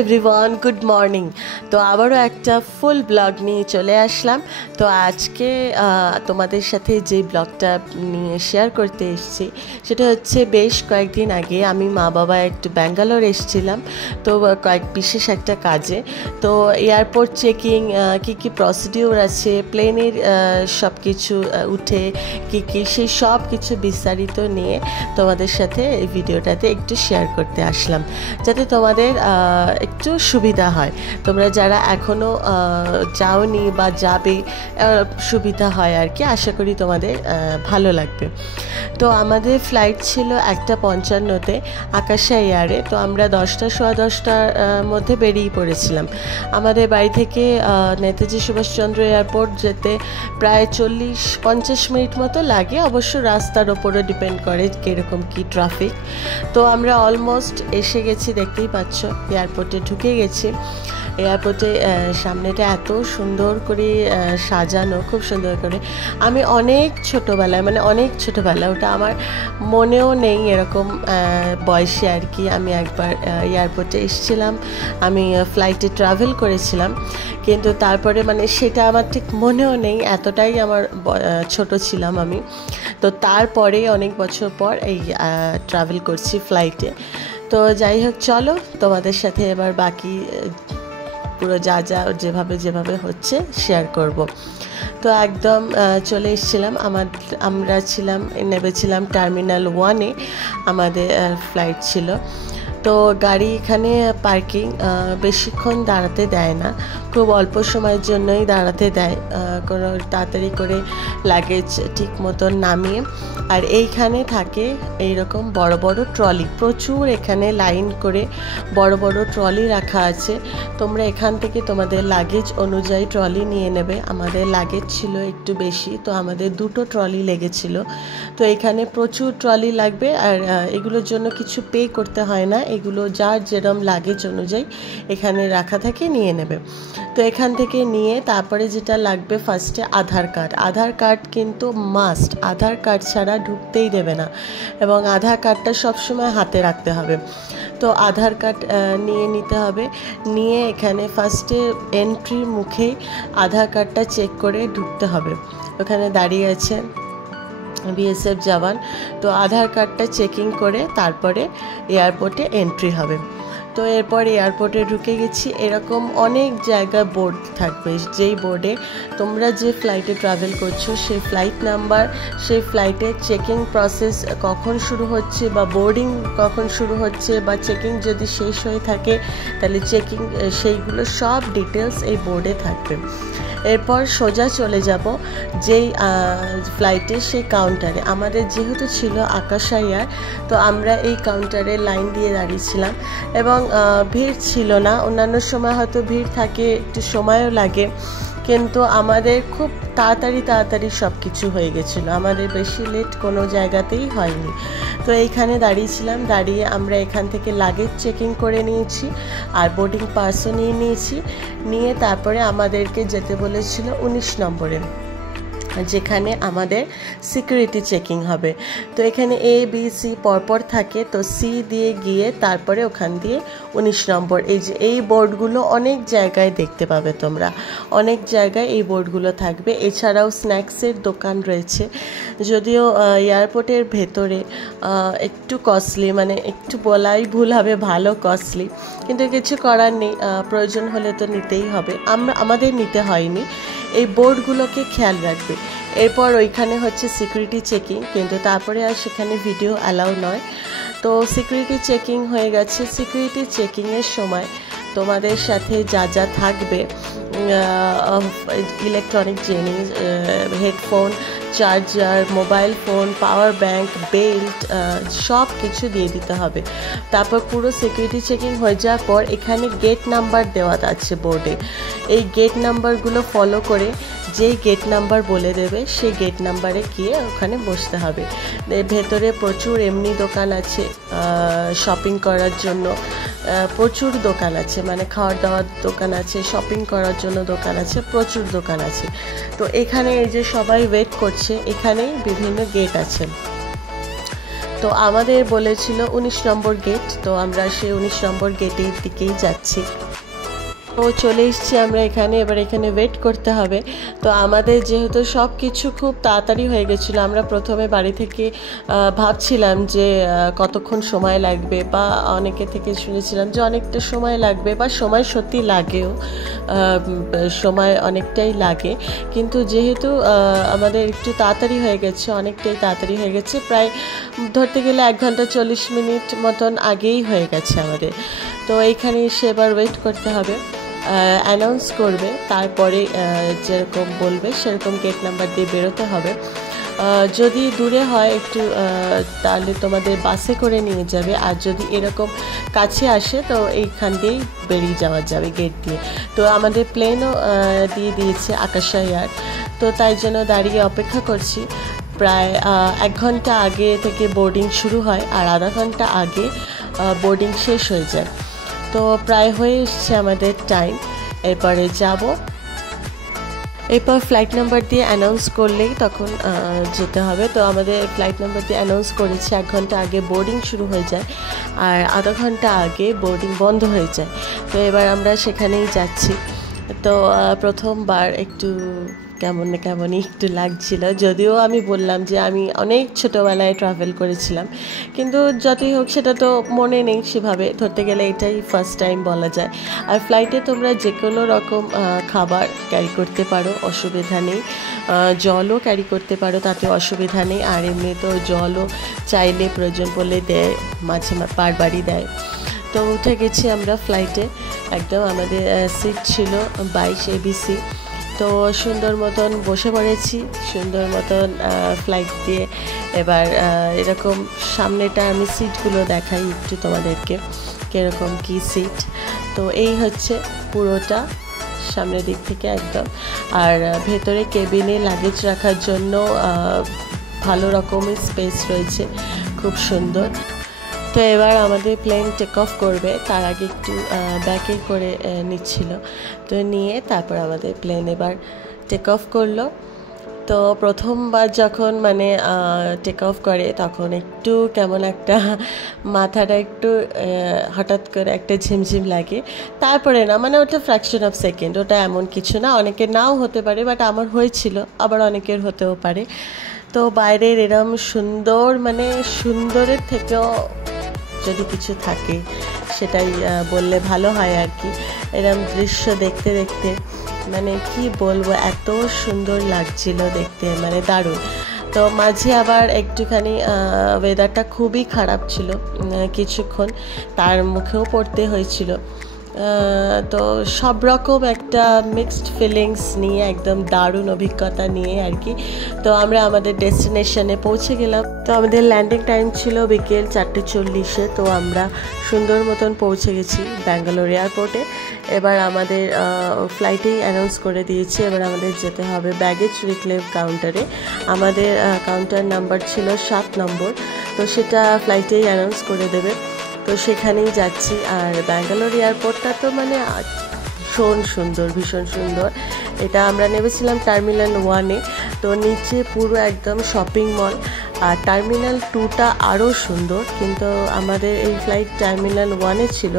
Everyone, good morning. তো আবারও একটা ফুল ব্লগ নিয়ে চলে আসলাম। তো আজকে তোমাদের সাথে যে ব্লগটা নিয়ে শেয়ার করতে এসেছি সেটা হচ্ছে বেশ কয়েকদিন আগে আমি মা বাবা একটু ব্যাঙ্গালোর এসেছিলাম। তো বিশেষ একটা কাজে। তো এয়ারপোর্ট চেকিং, কী প্রসিডিউর আছে, প্লেনের সব কিছু উঠে কী সেই সব কিছু বিস্তারিত নিয়ে তোমাদের সাথে এই ভিডিওটাতে একটু শেয়ার করতে আসলাম, যাতে তোমাদের একটু সুবিধা হয়। তোমরা যারা এখনও যাওনি বা যাবে, সুবিধা হয় আর কি। আশা করি তোমাদের ভালো লাগবে। তো আমাদের ফ্লাইট ছিল 1:55-তে আকাশা এয়ারে। তো আমরা 10টার মধ্যে বেরিয়ে পড়েছিলাম। আমাদের বাড়ি থেকে নেতাজি সুভাষচন্দ্র এয়ারপোর্ট যেতে প্রায় 40-50 মিনিট মতো লাগে। অবশ্য রাস্তার ওপরে ডিপেন্ড করে কীরকম কী ট্রাফিক। তো আমরা অলমোস্ট এসে গেছি, দেখতেই পাচ্ছ। এয়ারপোর্টে ঢুকে গেছি। এয়ারপোর্টে সামনেটা এত সুন্দর করে সাজানো, খুব সুন্দর করে। আমি অনেক ছোটোবেলায়, ওটা আমার মনেও নেই এরকম বয়সে আর কি, আমি একবার এয়ারপোর্টে এসেছিলাম। আমি ফ্লাইটে ট্রাভেল করেছিলাম, কিন্তু তারপরে সেটা আমার ঠিক মনেও নেই, এতটাই আমার ছোট ছিলাম আমি। তো তারপরে অনেক বছর পর এই ট্রাভেল করছি ফ্লাইটে। তো যাই হোক, চলো তোমাদের সাথে এবার বাকি পুরো যা যেভাবে হচ্ছে শেয়ার করব। তো একদম চলে এসেছিলাম। আমরা নেমেছিলাম টার্মিনাল 1-এ, আমাদের ফ্লাইট ছিল। তো গাড়ি এখানে পার্কিং, বেশিক্ষণ দাঁড়াতে দেয় না, খুব অল্প সময়ের জন্যই দাঁড়াতে দেয়, কোনো তাড়াতাড়ি করে লাগেজ ঠিক মতন নামিয়ে। আর এইখানে থাকে এইরকম বড় বড় ট্রলি, প্রচুর এখানে লাইন করে বড় বড় ট্রলি রাখা আছে। তোমরা এখান থেকে তোমাদের লাগেজ অনুযায়ী ট্রলি নিয়ে নেবে। আমাদের লাগেজ ছিল একটু বেশি, তো আমাদের 2টো ট্রলি লেগেছিল। তো এখানে প্রচুর ট্রলি লাগবে, আর এগুলোর জন্য কিছু পে করতে হয় না, এগুলো যার যেরকম লাগেজ অনুযায়ী এখানে রাখা থাকে, নিয়ে নেবে। তো এখান থেকে নিয়ে তারপরে যেটা লাগবে ফার্স্টে আধার কার্ড কিন্তু মাস্ট। আধার কার্ড ছাড়া ঢুকতেই দেবে না, এবং আধার কার্ডটা সবসময় হাতে রাখতে হবে। তো আধার কার্ড নিয়ে নিতে হবে। নিয়ে এখানে ফার্স্টে এন্ট্রির মুখেই আধার কার্ডটা চেক করে ঢুকতে হবে। ওখানে দাঁড়িয়ে আছে বিএসএফ জওয়ান। তো আধার কার্ডটা চেকিং করে তারপরে এয়ারপোর্টে এন্ট্রি হবে। তো এরপর এয়ারপোর্টে ঢুকে গেছি। এরকম অনেক জায়গায় বোর্ড থাকবে, যেই বোর্ডে তোমরা যে ফ্লাইটে ট্রাভেল করছো সেই ফ্লাইট নাম্বার, সেই ফ্লাইটের চেকিং প্রসেস কখন শুরু হচ্ছে, বা বোর্ডিং কখন শুরু হচ্ছে, বা চেকিং যদি শেষ হয়ে থাকে তাহলে চেকিং, সেইগুলো সব ডিটেলস এই বোর্ডে থাকবে। এরপর সোজা চলে যাব যেই ফ্লাইটে, সেই কাউন্টারে। আমাদের যেহেতু ছিল আকাশা এয়ার, তো আমরা এই কাউন্টারে লাইন দিয়ে দাঁড়িয়েছিলাম, এবং ভিড় ছিল না। অন্যান্য সময় হয়তো ভিড় থাকে, একটু সময়ও লাগে, কিন্তু আমাদের খুব তাড়াতাড়ি সব কিছু হয়ে গেছিলো। আমাদের বেশি লেট কোনো জায়গাতেই হয়নি। তো এইখানে দাঁড়িয়েছিলাম। দাঁড়িয়ে আমরা এখান থেকে লাগেজ চেকিং করে নিয়েছি, আর বোর্ডিং পাসও নিয়েছি। নিয়ে তারপরে আমাদেরকে যেতে বলেছিল 19 নম্বরে, যেখানে আমাদের সিকিউরিটি চেকিং হবে। তো এখানে ABC পরপর থাকে, তো সি দিয়ে গিয়ে তারপরে ওখান দিয়ে 19 নম্বর। এই বোর্ডগুলো অনেক জায়গায় দেখতে পাবে তোমরা, অনেক জায়গায় এই বোর্ডগুলো থাকবে। এছাড়াও স্ন্যাক্সের দোকান রয়েছে, যদিও এয়ারপোর্টের ভেতরে একটু কস্টলি, একটু বলাই ভুল হবে, ভালো কস্টলি, কিন্তু কিছু করার নেই, প্রয়োজন হলে তো নিতেই হবে। আমাদের নিতে হয়নি। এই বোর্ডগুলোকে খেয়াল রাখবে। এরপর ওইখানে হচ্ছে সিকিউরিটি চেকিং, কিন্তু তারপরে আর সেখানে ভিডিও অ্যালাউ নয়। তো সিকিউরিটি চেকিং হয়ে গেছে। সিকিউরিটি চেকিংয়ের সময় তোমাদের সাথে যা থাকবে, ইলেকট্রনিক জিনিস, headphone, charger, mobile phone, power bank, belt, সব কিছু দিয়ে দিতে হবে। তারপর পুরো সিকিউরিটি চেকিং হয়ে যাওয়ার পর এখানে গেট নাম্বার দেওয়া আছে বোর্ডে। এই গেট নাম্বারগুলো ফলো করে যেই গেট নাম্বার বলে দেবে সেই গেট নাম্বারে গিয়ে ওখানে বসতে হবে। ভেতরে প্রচুর এমনি দোকান আছে, শপিং করার জন্য প্রচুর দোকান আছে, খাওয়ার দাওয়ার দোকান আছে, শপিং করার জন্য দোকান আছে, প্রচুর দোকান আছে। তো এখানে এই যে সবাই ওয়েট করছে, এখানে বিভিন্ন গেট আছে। তো আমাদের বলেছিল 19 নম্বর গেট, তো আমরা সেই 19 নম্বর গেটের দিকেই যাচ্ছি। তো চলে এসেছি আমরা এখানে, এবার এখানে ওয়েট করতে হবে। তো আমাদের যেহেতু সব কিছু খুব তাড়াতাড়ি হয়ে গেছিলো, আমরা প্রথমে বাড়ি থেকে ভাবছিলাম যে কতক্ষণ সময় লাগবে, বা অনেকে থেকে শুনেছিলাম যে অনেকটা সময় লাগবে, বা সময় সত্যি লাগেও, সময় অনেকটাই লাগে। কিন্তু যেহেতু আমাদের একটু তাড়াতাড়ি হয়ে গেছে, অনেকটাই তাড়াতাড়ি হয়ে গেছে, প্রায় ধরতে গেলে 1 ঘন্টা 40 মিনিট মতন আগেই হয়ে গেছে আমাদের। তো এইখানে এসে এবার ওয়েট করতে হবে, অ্যানাউন্স করবে, তারপরে যেরকম বলবে সেরকম গেট নাম্বার দিয়ে বেরোতে হবে। যদি দূরে হয় একটু তাহলে তোমাদের বাসে করে নিয়ে যাবে, আর যদি এরকম কাছে আসে তো এইখান দিয়েই বেরিয়ে যাওয়া যাবে গেট দিয়ে। তো আমাদের প্লেনও দিয়ে দিয়েছে আকাশা এয়ার, তো তাই জন্য দাঁড়িয়ে অপেক্ষা করছি। প্রায় 1 ঘন্টা আগে থেকে বোর্ডিং শুরু হয়, আর আধা ঘন্টা আগে বোর্ডিং শেষ হয়ে যায়। তো প্রায় হয়ে এসছে আমাদের টাইম, এরপরে যাব। এরপর ফ্লাইট নাম্বার দিয়ে অ্যানাউন্স করলেই তখন যেতে হবে। তো আমাদের ফ্লাইট নাম্বার দিয়ে অ্যানাউন্স করেছে 1 ঘন্টা আগে বোর্ডিং শুরু হয়ে যায়, আর আধা ঘন্টা আগে বোর্ডিং বন্ধ হয়ে যায়। তো এবার আমরা সেখানেই যাচ্ছি। তো প্রথমবার একটু কেমনই একটু লাগছিল, যদিও আমি বললাম যে আমি অনেক ছোটোবেলায় ট্রাভেল করেছিলাম, কিন্তু যতই হোক সেটা তো মনে নেই সেভাবে, ধরতে গেলে এটাই ফার্স্ট টাইম বলা যায়। আর ফ্লাইটে তোমরা যে কোনো রকম খাবার ক্যারি করতে পারো, অসুবিধা নেই, জলও ক্যারি করতে পারো, তাতে অসুবিধা নেই। আর এমনি তো জলও চাইলে প্রয়োজন পড়লে দেয়, মাঝে বারবারই দেয়। তো উঠে গেছি আমরা ফ্লাইটে, একদম আমাদের সিট ছিল 22 ABC। তো সুন্দর মতন বসে পড়েছি, সুন্দর মতন ফ্লাইট দিয়ে। এবার এরকম সামনেটা আমি সিটগুলো দেখাই একটু তোমাদেরকে, কীরকম কী সিট। তো এই হচ্ছে পুরোটা সামনের দিক থেকে একদম। আর ভেতরে কেবিনে লাগেজ রাখার জন্য ভালো রকমের স্পেস রয়েছে, খুব সুন্দর। তো এবার আমাদের প্লেন টেক অফ করবে, তার আগে একটু ব্যাকে করে নিচ্ছিল, তো নিয়ে তারপর আমাদের প্লেন এবার টেক অফ করলো। তো প্রথমবার যখন মানে টেক অফ করে তখন একটু কেমন একটা মাথাটা একটু হঠাৎ করে একটা ঝিমঝিম লাগে, তারপরে না, মানে ওটা ফ্র্যাকশন অফ সেকেন্ড, ওটা এমন কিছু না, অনেকের নাও হতে পারে, বাট আমার হয়েছিল, আবার অনেকের হতেও পারে। তো বাইরের এরম সুন্দর, মানে সুন্দরের থেকেও যদি কিছু থাকে সেটাই বললে ভালো হয় আর কি। এরম দৃশ্য দেখতে দেখতে মানে কি বলবো, এত সুন্দর লাগছিল দেখতে, মানে দারুণ। তো মাঝে আবার একটুখানি ওয়েদারটা খুবই খারাপ ছিল কিছুক্ষণ, তার মুখেও পড়তে হয়েছিল। তো সব রকম একটা মিক্সড ফিলিংস নিয়ে, একদম দারুণ অভিজ্ঞতা নিয়ে আর কি। তো আমরা আমাদের ডেস্টিনেশনে পৌঁছে গেলাম। তো আমাদের ল্যান্ডিং টাইম ছিল বিকেল 4:40। তো আমরা সুন্দর মতন পৌঁছে গেছি ব্যাঙ্গালোর এয়ারপোর্টে। এবার আমাদের ফ্লাইটেই অ্যানাউন্স করে দিয়েছে, এবার আমাদের যেতে হবে ব্যাগেজ রিক্লেভ কাউন্টারে। আমাদের কাউন্টার নাম্বার ছিল 7 নম্বর, তো সেটা ফ্লাইটেই অ্যানাউন্স করে দেবে। তো সেখানেই যাচ্ছি। আর ব্যাঙ্গালোর এয়ারপোর্টটা তো মানে ভীষণ সুন্দর। এটা আমরা নেমেছিলাম টার্মিনাল 1-এ, তো নিচে পুরো একদম শপিং মল। আর টার্মিনাল 2টা আরও সুন্দর, কিন্তু আমাদের এই ফ্লাইট টার্মিনাল 1-এ ছিল।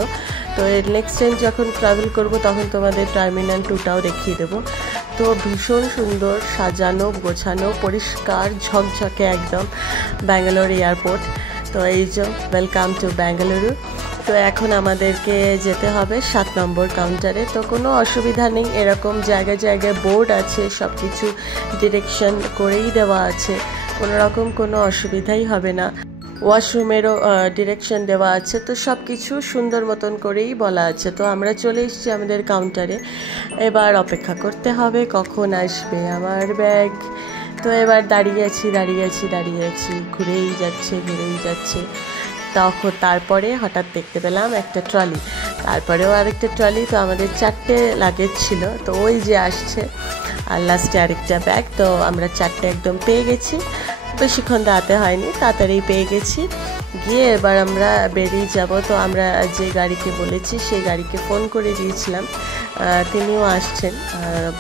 তো এর নেক্সট টাইম যখন ট্রাভেল করব তখন তোমাদের টার্মিনাল 2টাও দেখিয়ে দেবো। তো ভীষণ সুন্দর, সাজানো গোছানো, পরিষ্কার ঝকঝকে একদম ব্যাঙ্গালোর এয়ারপোর্ট। তো এই যে ওয়েলকাম টু ব্যাঙ্গালুরু। তো এখন আমাদেরকে যেতে হবে 7 নম্বর কাউন্টারে। তো কোনো অসুবিধা নেই, এরকম জায়গায় জায়গায় বোর্ড আছে, সব কিছু ডিরেকশন করেই দেওয়া আছে, কোনো রকম কোনো অসুবিধাই হবে না। ওয়াশরুমেরও ডিরেকশন দেওয়া আছে, তো সব কিছু সুন্দর মতন করেই বলা আছে। তো আমরা চলে এসেছি আমাদের কাউন্টারে, এবার অপেক্ষা করতে হবে কখন আসবে আমার ব্যাগ। তো এবার দাঁড়িয়ে আছি, ঘুরেই যাচ্ছে। তখন তারপরে হঠাৎ দেখতে পেলাম একটা ট্রলি, তারপরেও আরেকটা ট্রলি। তো আমাদের 4টে লাগেজ ছিল, তো ওই যে আসছে, আর লাস্টে আরেকটা ব্যাগ। তো আমরা 4টে একদম পেয়ে গেছি, বেশিক্ষণ দাঁড়াতে হয়নি, তাড়াতাড়ি পেয়ে গেছি। গিয়ে এবার আমরা বেরিয়ে যাব। তো আমরা যে গাড়িকে বলেছি সেই গাড়িকে ফোন করে দিয়েছিলাম, তিনিও আসছেন,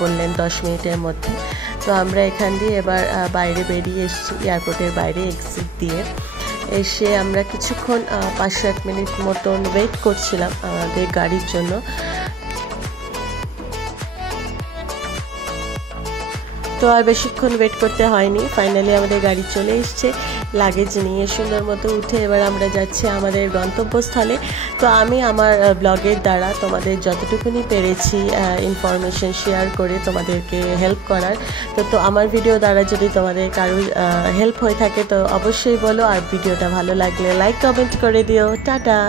বললেন 10 মিনিটের মধ্যে। তো আমরা এখান দিয়ে এবার বাইরে বেরিয়ে এসেছি, এয়ারপোর্টের বাইরে এক্সিট দিয়ে। এসে আমরা কিছুক্ষণ 5-1 মিনিট মতন ওয়েট করছিলাম আমাদের গাড়ির জন্য। তো আর বেশিক্ষণ ওয়েট করতে হয়নি, ফাইনালি আমাদের গাড়ি চলে এসছে। লাগেজ নিয়ে সুন্দর মতো উঠে এবার আমরা যাচ্ছি আমাদের গন্তব্যস্থলে। তো আমি আমার ব্লগের দ্বারা তোমাদের যতটুকুনি পেরেছি ইনফরমেশন শেয়ার করে তোমাদেরকে হেল্প করার। তো আমার ভিডিও দ্বারা যদি তোমাদের কারোর হেল্প হয়ে থাকে তো অবশ্যই বলো, আর ভিডিওটা ভালো লাগলে লাইক কমেন্ট করে দিও। টাটা।